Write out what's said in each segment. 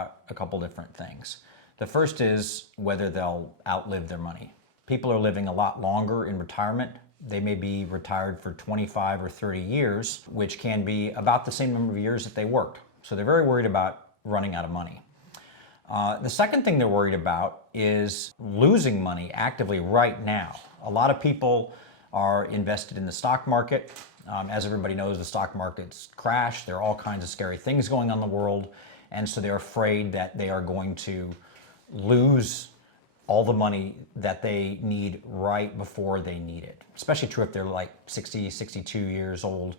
about a couple different things. The first is whether they'll outlive their money. People are living a lot longer in retirement. They may be retired for 25 or 30 years, which can be about the same number of years that they worked. So they're very worried about running out of money. The second thing they're worried about is losing money actively right now. A lot of people are invested in the stock market. As everybody knows, the stock market's crashed. There are all kinds of scary things going on in the world. And so they're afraid that they are going to lose all the money that they need right before they need it. Especially true if they're like 60, 62 years old,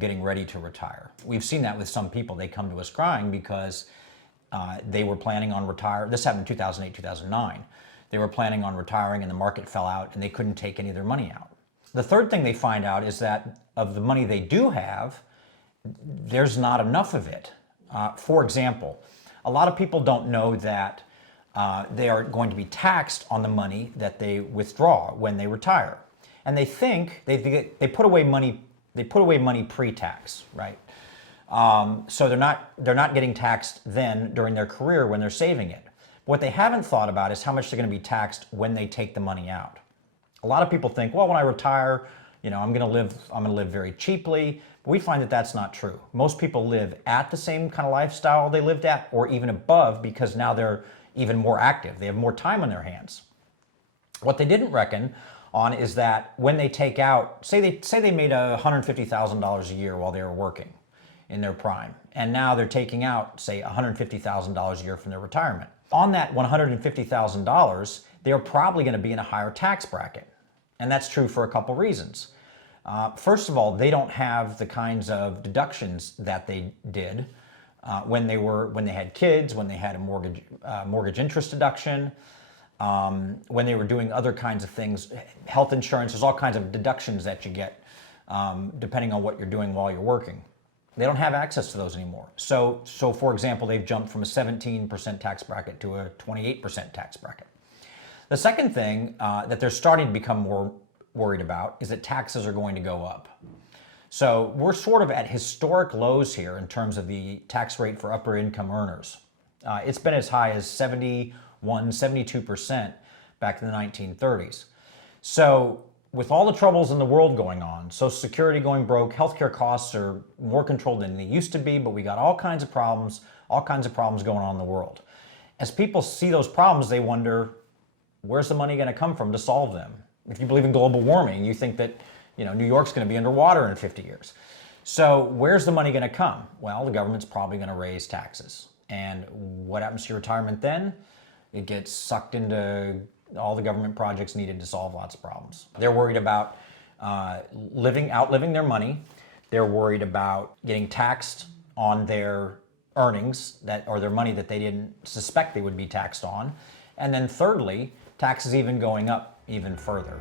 getting ready to retire. We've seen that with some people. They come to us crying because they were planning on retiring. This happened in 2008, 2009. They were planning on retiring and the market fell out and they couldn't take any of their money out. The third thing they find out is that of the money they do have, there's not enough of it. For example, a lot of people don't know that they are going to be taxed on the money that they withdraw when they retire. And they think they put away money pre-tax, right? So they're not getting taxed then during their career when they're saving it. What they haven't thought about is how much they're going to be taxed when they take the money out. A lot of people think, well, when I retire, I'm going to live very cheaply. But we find that that's not true. Most people live at the same kind of lifestyle they lived at, or even above, because now they're even more active. They have more time on their hands. What they didn't reckon on is that when they take out, say they made $150,000 a year while they were working in their prime, and now they're taking out, say, $150,000 a year from their retirement. On that $150,000, they're probably going to be in a higher tax bracket. And that's true for a couple reasons. First of all, they don't have the kinds of deductions that they did when they had kids, when they had a mortgage interest deduction, when they were doing other kinds of things, health insurance. There's all kinds of deductions that you get depending on what you're doing while you're working. They don't have access to those anymore. So for example, they've jumped from a 17% tax bracket to a 28% tax bracket. The second thing that they're starting to become more worried about is that taxes are going to go up. So we're sort of at historic lows here in terms of the tax rate for upper income earners. It's been as high as 71, 72% back in the 1930s. So with all the troubles in the world going on, Social Security going broke, healthcare costs are more controlled than they used to be, but we got all kinds of problems going on in the world. As people see those problems, they wonder, where's the money going to come from to solve them? If you believe in global warming, you think that New York's going to be underwater in 50 years. So where's the money going to come? Well, the government's probably going to raise taxes. And what happens to your retirement then? It gets sucked into all the government projects needed to solve lots of problems. They're worried about outliving their money. They're worried about getting taxed on their earnings or their money that they didn't suspect they would be taxed on. And then thirdly, taxes even going up even further.